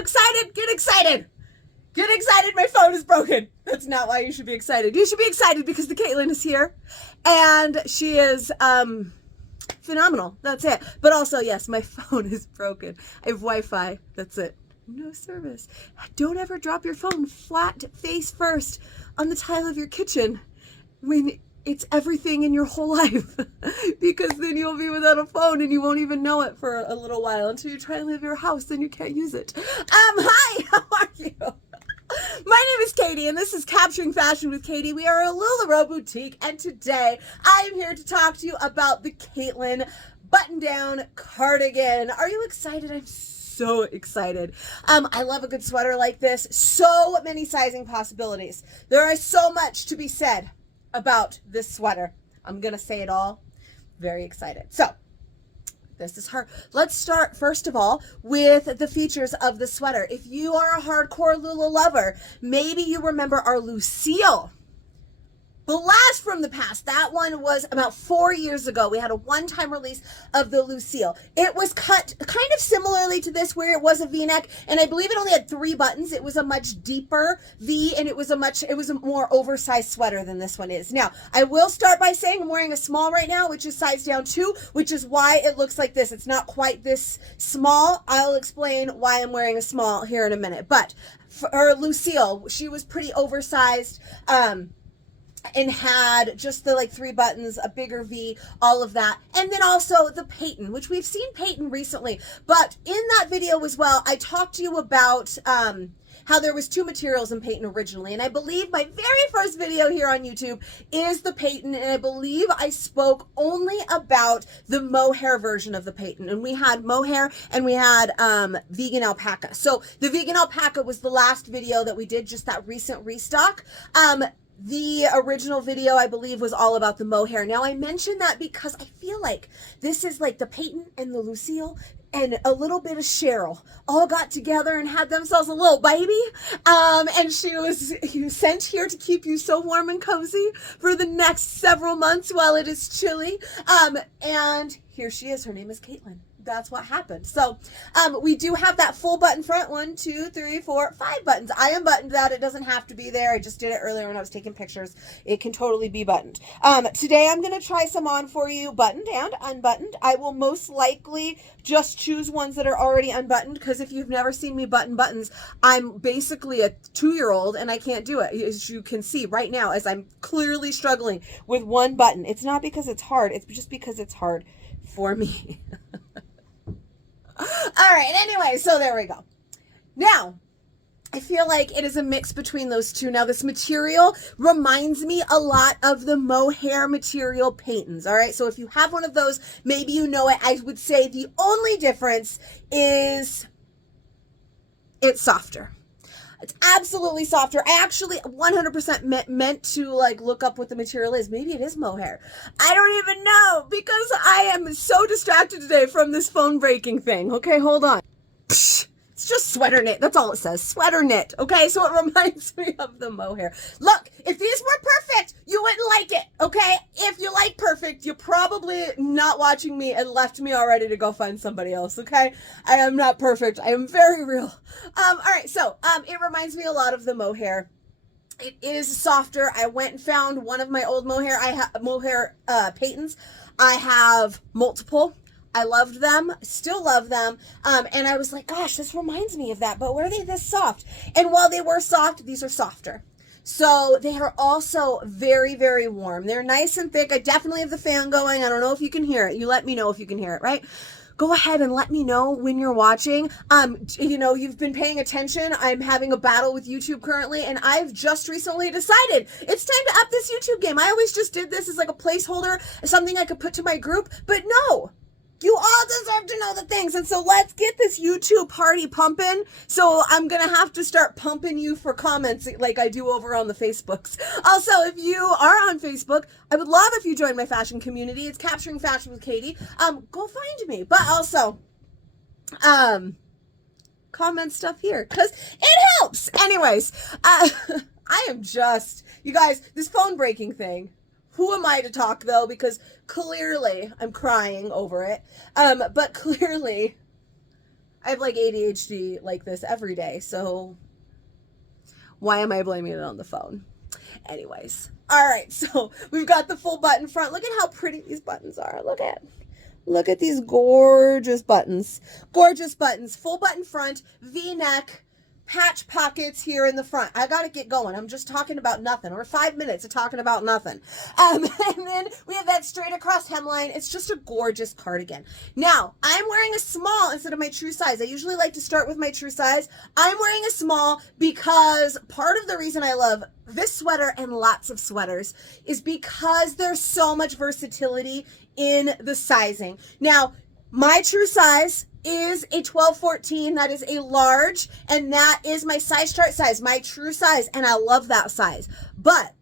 excited. Get excited. Get excited. My phone is broken. That's not why you should be excited. You should be excited because the Caitlyn is here. And she is phenomenal. That's it. But also, yes, my phone is broken. I have Wi-Fi. That's it. No service. Don't ever drop your phone flat face first on the tile of your kitchen when it's everything in your whole life, because then you'll be without a phone and you won't even know it for a little while until you try and leave your house, then you can't use it. Hi, how are you? My name is Katie, and this is Capturing Fashion with Katie. We are a LuLaRoe boutique, and today I am here to talk to you about the Kaitlyn Button-Down Cardigan. Are you excited? I'm so excited. I love a good sweater like this. So many sizing possibilities. There is so much to be said about this sweater. I'm gonna say it all. Very excited. So this is her. Let's start first of all with the features of the sweater. If you are a hardcore Lula lover, maybe you remember our Lucille blast from the past. That one was about 4 years ago. We had a one-time release of the Lucille. It was cut kind of similarly to this, where it was a V-neck, and I believe it only had 3 buttons. It was a much deeper V, and it was a more oversized sweater than this one is. Now, I will start by saying I'm wearing a small right now, which is size down 2, which is why it looks like this. It's not quite this small. I'll explain why I'm wearing a small here in a minute. But for Lucille, she was pretty oversized, and had just the 3 buttons, a bigger V, all of that. And then also the Peyton, which we've seen Peyton recently. But in that video as well, I talked to you about how there was 2 materials in Peyton originally. And I believe my very first video here on YouTube is the Peyton. And I believe I spoke only about the mohair version of the Peyton. And we had mohair and we had vegan alpaca. So the vegan alpaca was the last video that we did, just that recent restock. The original video, I believe, was all about the mohair. Now, I mentioned that because I feel like this is like the Peyton and the Lucille and a little bit of Cheryl all got together and had themselves a little baby. And she was sent here to keep you so warm and cozy for the next several months while it is chilly. And here she is. Her name is Caitlyn. That's what happened. So we do have that full button front. 1, 2, 3, 4, 5 buttons. I unbuttoned that. It doesn't have to be there. I just did it earlier when I was taking pictures. It can totally be buttoned. Today I'm going to try some on for you, buttoned and unbuttoned. I will most likely just choose ones that are already unbuttoned, because if you've never seen me button buttons, I'm basically a 2-year-old and I can't do it, as you can see right now, as I'm clearly struggling with one button. It's not because it's hard. It's just because it's hard for me. All right, anyway, so there we go. Now, I feel like it is a mix between those two. Now, this material reminds me a lot of the mohair material Peytons, all right? So if you have one of those, maybe you know it. I would say the only difference is it's softer. It's absolutely softer. I actually 100% meant to look up what the material is. Maybe it is mohair. I don't even know, because I am so distracted today from this phone breaking thing. Okay, hold on. Psh, it's just sweater knit. That's all it says. Sweater knit. Okay, so it reminds me of the mohair. Look, if these were perfect, you wouldn't like it. Okay, if you like perfect, you're probably not watching me and left me already to go find somebody else. Okay, I am not perfect. I am very real. All right, so it reminds me a lot of the mohair. It is softer. I went and found one of my old mohair. I have mohair Peytons. I have multiple. I loved them, still love them, and I was like, gosh, this reminds me of that, but were they this soft? And while they were soft, these are softer. So they are also very, very warm. They're nice and thick. I definitely have the fan going. I don't know if you can hear it. You let me know if you can hear it, right? Go ahead and let me know when you're watching. You know, you've been paying attention. I'm having a battle with YouTube currently, and I've just recently decided it's time to up this YouTube game. I always just did this as like a placeholder, something I could put to my group, but no. You all deserve to know the things. And so let's get this YouTube party pumping. So I'm going to have to start pumping you for comments like I do over on the Facebooks. Also, if you are on Facebook, I would love if you join my fashion community. It's Capturing Fashion with Katie. Go find me. But also, comment stuff here because it helps. Anyways, I am just, you guys, this phone breaking thing. Who am I to talk, though? Because clearly I'm crying over it. But clearly I have like ADHD like this every day, so why am I blaming it on the phone? Anyways, all right, so we've got the full button front. Look at how pretty these buttons are. Look at these gorgeous buttons. Gorgeous buttons. Full button front, V-neck, patch pockets here in the front. I got to get going. I'm just talking about nothing. We're 5 minutes of talking about nothing. And then we have that straight across hemline. It's just a gorgeous cardigan. Now, I'm wearing a small instead of my true size. I usually like to start with my true size. I'm wearing a small because part of the reason I love this sweater and lots of sweaters is because there's so much versatility in the sizing. Now, my true size is a 12-14. That is a large, and that is my size chart size, my true size, and I love that size. But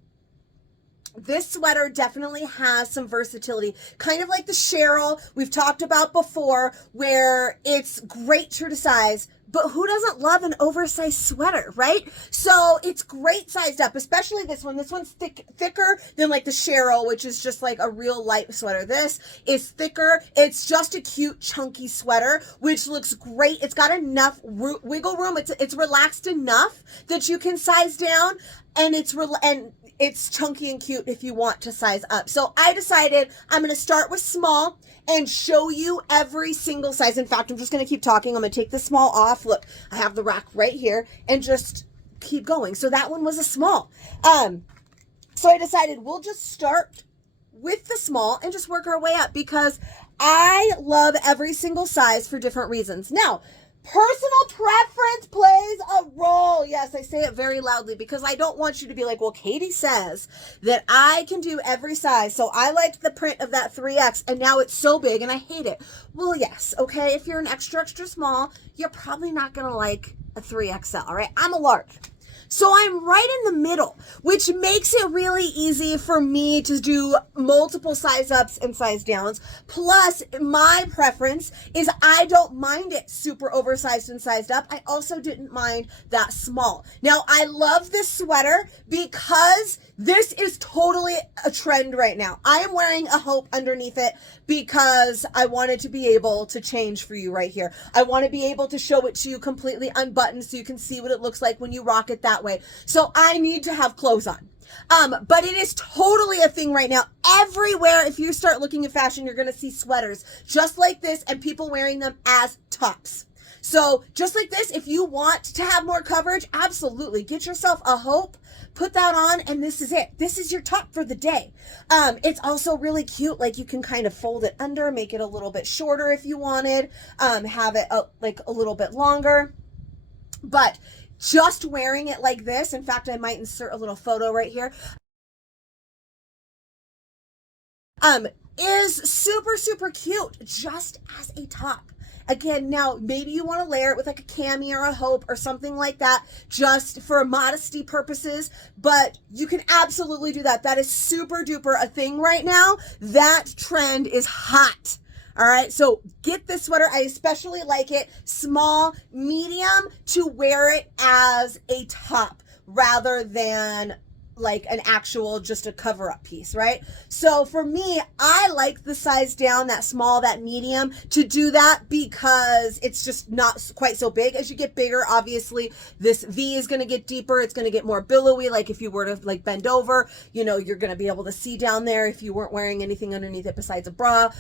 this sweater definitely has some versatility, kind of like the Cheryl we've talked about before, where it's great true to size, but who doesn't love an oversized sweater, right? So it's great sized up, especially this one. This one's thicker than like the Cheryl, which is just like a real light sweater. This is thicker. It's just a cute, chunky sweater, which looks great. It's got enough wiggle room. It's relaxed enough that you can size down, and it's chunky and cute if you want to size up. So I decided I'm going to start with small and show you every single size. In fact, I'm just going to keep talking. I'm going to take the small off. Look, I have the rack right here and just keep going. So that one was a small. So I decided we'll just start with the small and just work our way up because I love every single size for different reasons. Now, personal preference plays a role. Yes, I say it very loudly because I don't want you to be like, well, Katie says that I can do every size. So I liked the print of that 3X and now it's so big and I hate it. Well, yes. Okay. If you're an extra, extra small, you're probably not going to like a 3XL. All right. I'm a large. So I'm right in the middle, which makes it really easy for me to do multiple size ups and size downs. Plus, my preference is I don't mind it super oversized and sized up. I also didn't mind that small. Now, I love this sweater because this is totally a trend right now. I am wearing a Hope underneath it because I wanted to be able to change for you right here. I want to be able to show it to you completely unbuttoned so you can see what it looks like when you rock it that way. So I need to have clothes on. But it is totally a thing right now. Everywhere, if you start looking at fashion, you're going to see sweaters just like this and people wearing them as tops. So just like this, if you want to have more coverage, absolutely. Get yourself a Hope, put that on, and this is it. This is your top for the day. It's also really cute. Like you can kind of fold it under, make it a little bit shorter if you wanted, have it like a little bit longer. But just wearing it like this, in fact, I might insert a little photo right here, is super, super cute just as a top. Again, now maybe you want to layer it with like a cami or a Hope or something like that just for modesty purposes, but you can absolutely do that. That is super duper a thing right now. That trend is hot. All right, so get this sweater. I especially like it small, medium to wear it as a top rather than like an actual just a cover up piece, right? So for me, I like the size down, that small, that medium, to do that because it's just not quite so big. As you get bigger, obviously this V is going to get deeper. It's going to get more billowy. Like if you were to like bend over, you know, you're going to be able to see down there if you weren't wearing anything underneath it besides a bra,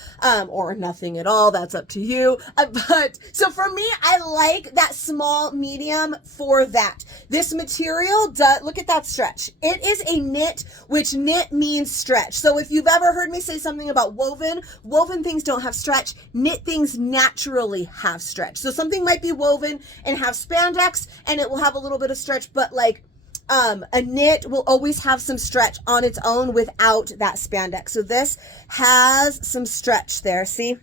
or nothing at all. That's up to you. But so for me, I like that small medium for that. This material does, look at that stretch. It is a knit, which knit means stretch. So if you've ever heard me say something about woven things don't have stretch. Knit things naturally have stretch. So something might be woven and have spandex and it will have a little bit of stretch, but like a knit will always have some stretch on its own without that spandex. So this has some stretch there, see?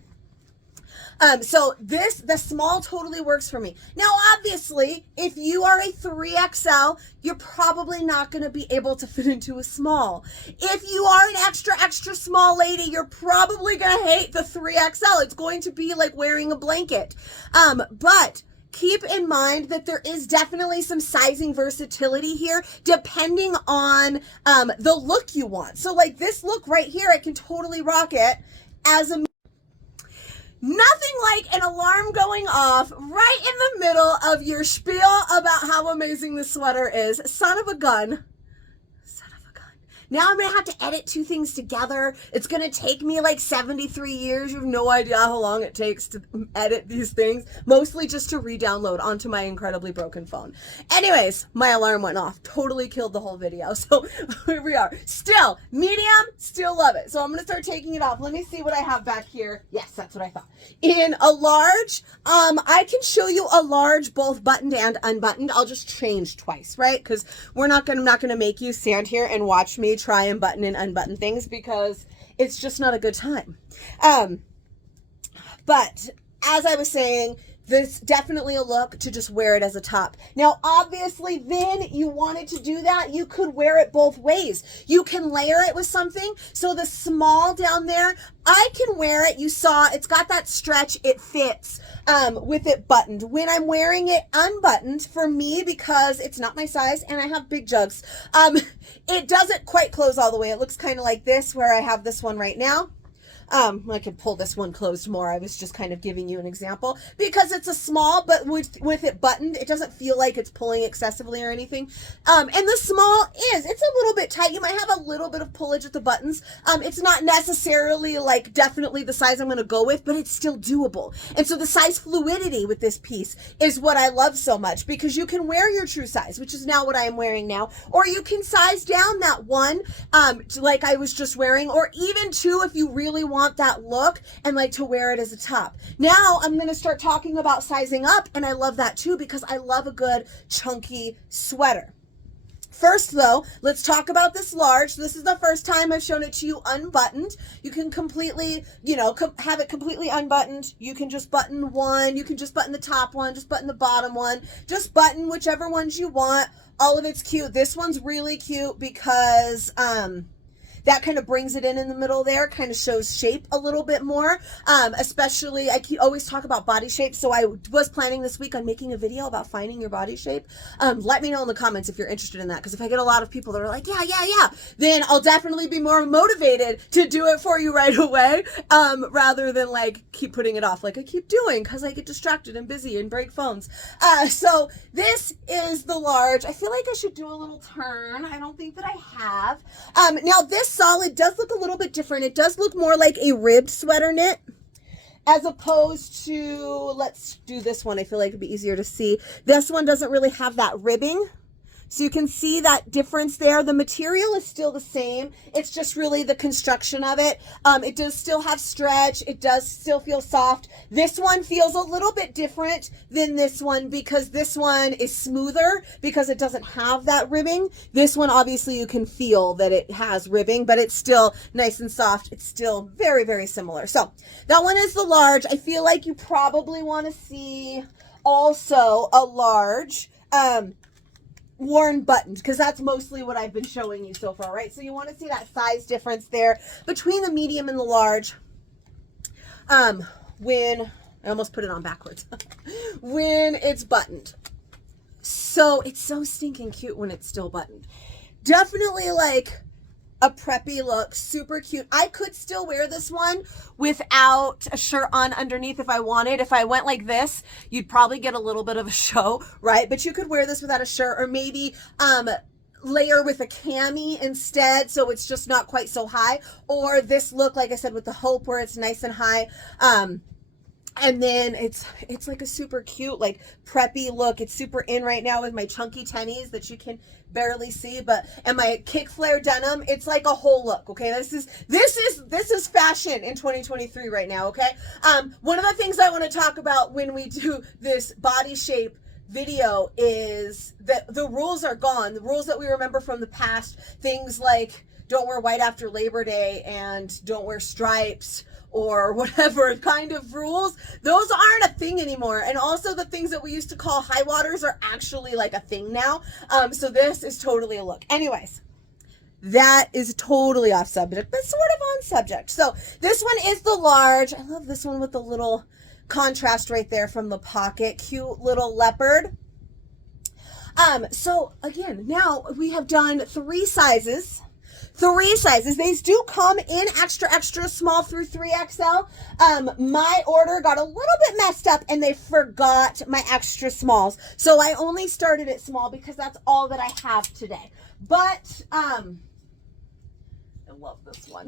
So the small totally works for me. Now, obviously, if you are a 3XL, you're probably not going to be able to fit into a small. If you are an extra, extra small lady, you're probably going to hate the 3XL. It's going to be like wearing a blanket. But keep in mind that there is definitely some sizing versatility here depending on the look you want. So like this look right here, I can totally rock it as a Nothing like an alarm going off right in the middle of your spiel about how amazing this sweater is. Son of a gun. Son of a gun. Now I'm going to have to edit two things together. It's going to take me like 73 years. You have no idea how long it takes to edit these things. Mostly just to re-download onto my incredibly broken phone. Anyways, my alarm went off. Totally killed the whole video. So here we are. Still, medium, still love it. So I'm going to start taking it off. Let me see what I have back here. Yes, that's what I thought. In a large, I can show you a large, both buttoned and unbuttoned. I'll just change twice, right? Because I'm not gonna make you stand here and watch me try and button and unbutton things because it's just not a good time. But as I was saying, this definitely a look to just wear it as a top. Now, obviously, then you wanted to do that, you could wear it both ways. You can layer it with something. So the small down there, I can wear it. You saw it's got that stretch. It fits with it buttoned. When I'm wearing it unbuttoned, for me, because it's not my size and I have big jugs, it doesn't quite close all the way. It looks kind of like this, where I have this one right now. I could pull this one closed more. I was just kind of giving you an example because it's a small, but with it buttoned, it doesn't feel like it's pulling excessively or anything. And the small it's a little bit tight. You might have a little bit of pullage at the buttons. It's not necessarily like definitely the size I'm going to go with, but it's still doable. And so the size fluidity with this piece is what I love so much, because you can wear your true size, which is now what I am wearing now, or you can size down that one, like I was just wearing, or even two if you really want that look and like to wear it as a top. Now I'm going to start talking about sizing up, and I love that too because I love a good chunky sweater. First though, let's talk about this large. This is the first time I've shown it to you unbuttoned. You can completely, have it completely unbuttoned. You can just button one. You can just button the top one, just button the bottom one, just button whichever ones you want. All of it's cute. This one's really cute because, that kind of brings it in the middle there, kind of shows shape a little bit more. Especially, always talk about body shape. So I was planning this week on making a video about finding your body shape. Let me know in the comments if you're interested in that. Because if I get a lot of people that are like, yeah, then I'll definitely be more motivated to do it for you right away. Rather than like keep putting it off like I keep doing because I get distracted and busy and break phones. So this is the large. I feel like I should do a little turn. I don't think that I have. Now this solid does look a little bit different. It does look more like a ribbed sweater knit as opposed to, let's do this one. I feel like it'd be easier to see. This one doesn't really have that ribbing. So you can see that difference there. The material is still the same. It's just really the construction of it. It does still have stretch. It does still feel soft. This one feels a little bit different than this one because this one is smoother because it doesn't have that ribbing. This one, obviously, you can feel that it has ribbing, but it's still nice and soft. It's still very, very similar. So that one is the large. I feel like you probably want to see also a large, worn buttoned, because that's mostly what I've been showing you so far, right? So you want to see that size difference there between the medium and the large. When I almost put it on backwards, when it's buttoned. So it's so stinking cute when it's still buttoned. Definitely like a preppy look, super cute. I could still wear this one without a shirt on underneath if I wanted. If I went like this, you'd probably get a little bit of a show, right? But you could wear this without a shirt, or maybe layer with a cami instead, so it's just not quite so high. Or this look, like I said, with the hope where it's nice and high. And then it's like a super cute, like preppy look. It's super in right now with my chunky tennies that you can barely see, and my kick flare denim. It's like a whole look. Okay, this is fashion in 2023 right now. Okay, one of the things I want to talk about when we do this body shape video is that the rules are gone. The rules that we remember from the past, things like don't wear white after Labor Day and don't wear stripes or whatever kind of rules, those aren't a thing anymore. And also the things that we used to call high waters are actually like a thing now. So this is totally a look. Anyways, that is totally off subject, but sort of on subject. So this one is the large. I love this one with the little contrast right there from the pocket. Cute little leopard. So again, now we have done 3 sizes. 3 sizes. These do come in extra, extra small through 3XL. My order got a little bit messed up and they forgot my extra smalls. So I only started at small because that's all that I have today. But, I love this one.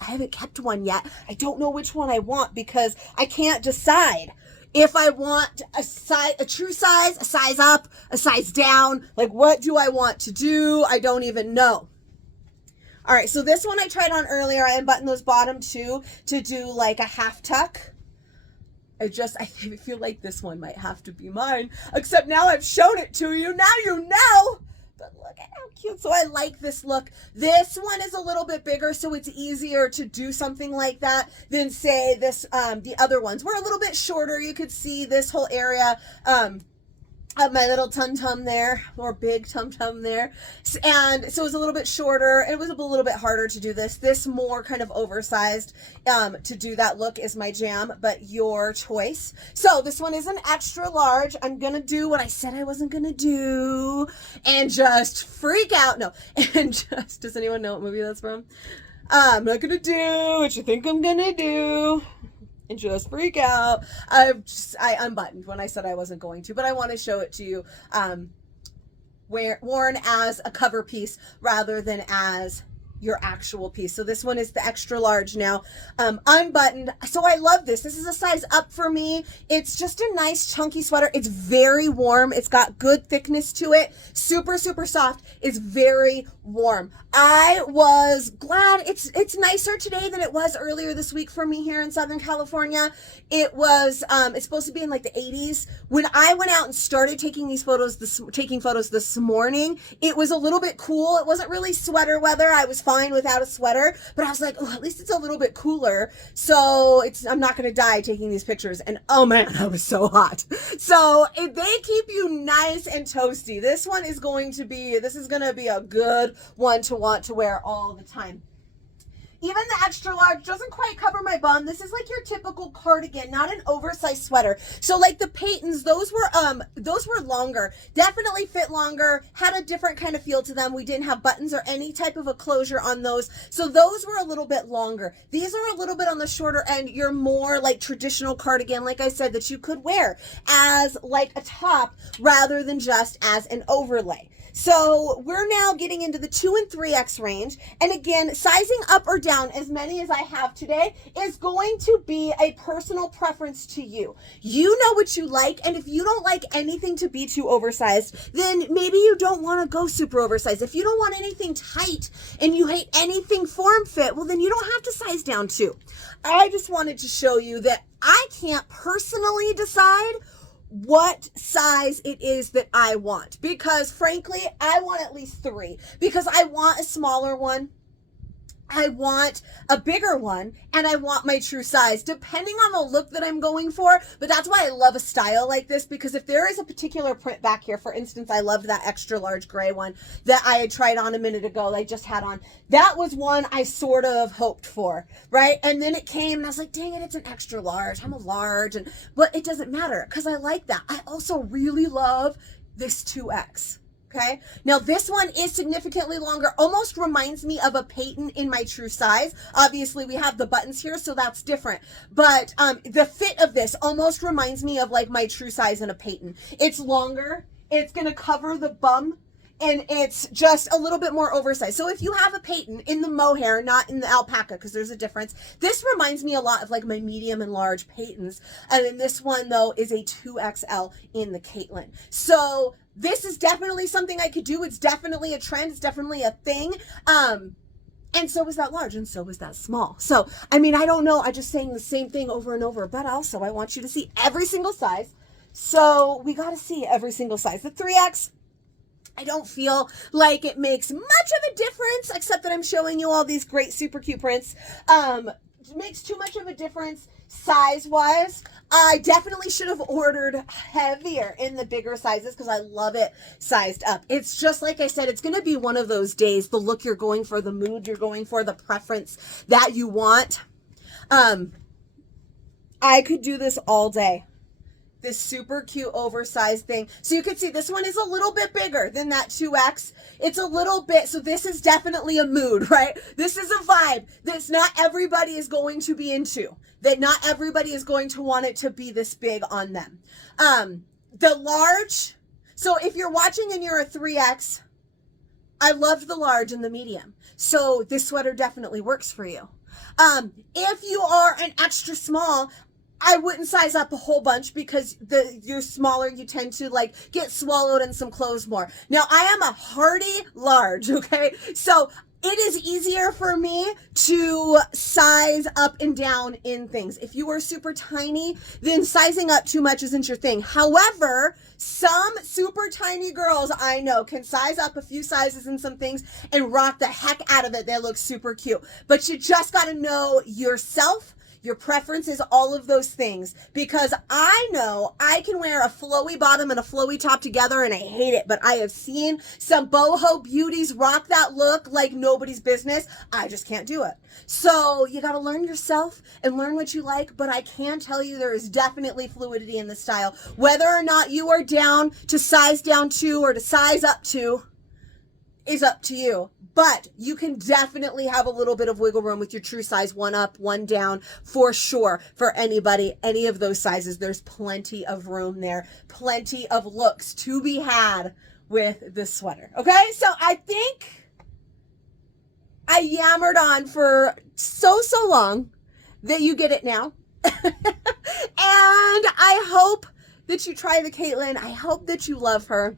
I haven't kept one yet. I don't know which one I want because I can't decide if I want a size, a true size, a size up, a size down. Like, what do I want to do? I don't even know. All right, so this one I tried on earlier. I unbuttoned those bottom 2 to do like a half tuck. I feel like this one might have to be mine, except now I've shown it to you. Now you know. But look at how cute. So I like this look. This one is a little bit bigger, so it's easier to do something like that than say this, the other ones. We're a little bit shorter. You could see this whole area, of my little tum-tum there, or big tum-tum there. And so it was a little bit shorter. It was a little bit harder to do this. This more kind of oversized to do that look is my jam, but your choice. So this one is an extra large. I'm going to do what I said I wasn't going to do and just freak out. No, and just, does anyone know what movie that's from? I'm not going to do what you think I'm going to do. And just freak out. I unbuttoned when I said I wasn't going to, but I want to show it to you worn as a cover piece rather than as your actual piece. So this one is the extra large now, unbuttoned. So I love this. This is a size up for me. It's just a nice chunky sweater. It's very warm. It's got good thickness to it. Super, super soft. It's very warm. I was glad it's nicer today than it was earlier this week for me here in Southern California. It was, it's supposed to be in like the 80s. When I went out and started taking these photos, taking photos this morning, it was a little bit cool. It wasn't really sweater weather. I was fine without a sweater, but I was like, oh, at least it's a little bit cooler. So I'm not going to die taking these pictures. And oh man, I was so hot. So they keep you nice and toasty. This is going to be a good one to want to wear all the time. Even the extra large doesn't quite cover my bum. This is like your typical cardigan, not an oversized sweater. So like the Peytons, those were longer, definitely fit longer, had a different kind of feel to them. We didn't have buttons or any type of a closure on those. So those were a little bit longer. These are a little bit on the shorter end. You're more like traditional cardigan, like I said, that you could wear as like a top rather than just as an overlay. So we're now getting into the 2 and 3X range. And again, sizing up or down, as many as I have today, is going to be a personal preference to you. You know what you like. And if you don't like anything to be too oversized, then maybe you don't want to go super oversized. If you don't want anything tight and you hate anything form fit, well, then you don't have to size down too. I just wanted to show you that I can't personally decide what size it is that I want, because frankly, I want at least 3, because I want a smaller one, I want a bigger one, and I want my true size, depending on the look that I'm going for. But that's why I love a style like this, because if there is a particular print back here, for instance, I loved that extra large gray one that I had tried on a minute ago, I just had on. That was one I sort of hoped for, right? And then it came and I was like, dang it, it's an extra large. I'm a large, but it doesn't matter because I like that. I also really love this 2X. Okay, now this one is significantly longer, almost reminds me of a Peyton in my true size. Obviously we have the buttons here, so that's different, but the fit of this almost reminds me of like my true size in a Peyton. It's longer, it's going to cover the bum, and it's just a little bit more oversized. So if you have a Peyton in the mohair, not in the alpaca, because there's a difference, this reminds me a lot of like my medium and large Peytons. And then this one though is a 2XL in the Caitlyn. So this is definitely something I could do. It's definitely a trend. It's definitely a thing. And so was that large, and so was that small. So, I mean, I don't know. I'm just saying the same thing over and over, but also I want you to see every single size. So we got to see every single size. The 3X, I don't feel like it makes much of a difference, except that I'm showing you all these great, super cute prints. It makes too much of a difference size-wise. I definitely should have ordered heavier in the bigger sizes because I love it sized up. It's just like I said, it's going to be one of those days, the look you're going for, the mood you're going for, the preference that you want. I could do this all day. this super cute oversized thing. So you can see this one is a little bit bigger than that 2X. It's a little bit, so this is definitely a mood, right? This is a vibe that not everybody is going to be into, that not everybody is going to want it to be this big on them. The large, so if you're watching and you're a 3X, I loved the large and the medium. So this sweater definitely works for you. If you are an extra small, I wouldn't size up a whole bunch because you're smaller, you tend to like get swallowed in some clothes more. Now I am a hardy large, okay? So it is easier for me to size up and down in things. If you are super tiny, then sizing up too much isn't your thing. However, some super tiny girls I know can size up a few sizes in some things and rock the heck out of it. They look super cute. But you just got to know yourself, your preferences, all of those things, because I know I can wear a flowy bottom and a flowy top together and I hate it, but I have seen some boho beauties rock that look like nobody's business. I just can't do it. So you got to learn yourself and learn what you like, but I can tell you there is definitely fluidity in the style. Whether or not you are down to size down to or to size up to is up to you. But you can definitely have a little bit of wiggle room with your true size, one up, one down, for sure. For anybody, any of those sizes, there's plenty of room there, plenty of looks to be had with this sweater. Okay, so I think I yammered on for so long that you get it now. And I hope that you try the Caitlyn. I hope that you love her.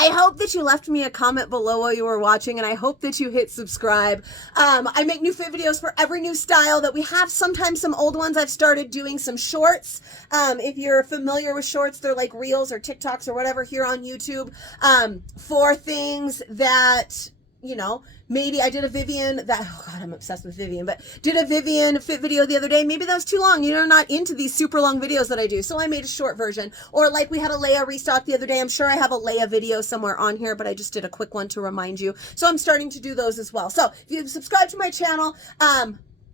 I hope that you left me a comment below while you were watching, and I hope that you hit subscribe. I make new fit videos for every new style that we have. Sometimes some old ones. I've started doing some shorts. If you're familiar with shorts, they're like reels or TikToks or whatever here on YouTube, for things that, you know, maybe I did a Vivian that, oh God, I'm obsessed with Vivian, but did a Vivian fit video the other day. Maybe that was too long. You're not into these super long videos that I do. So I made a short version. Or like we had a Leia restock the other day. I'm sure I have a Leia video somewhere on here, but I just did a quick one to remind you. So I'm starting to do those as well. So if you subscribe to my channel,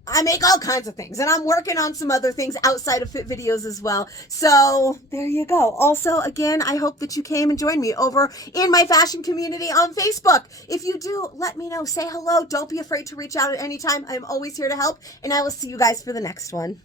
I make all kinds of things, and I'm working on some other things outside of fit videos as well. So there you go. Also, again, I hope that you came and joined me over in my fashion community on Facebook. If you do, let me know. Say hello. Don't be afraid to reach out at any time. I'm always here to help, and I will see you guys for the next one.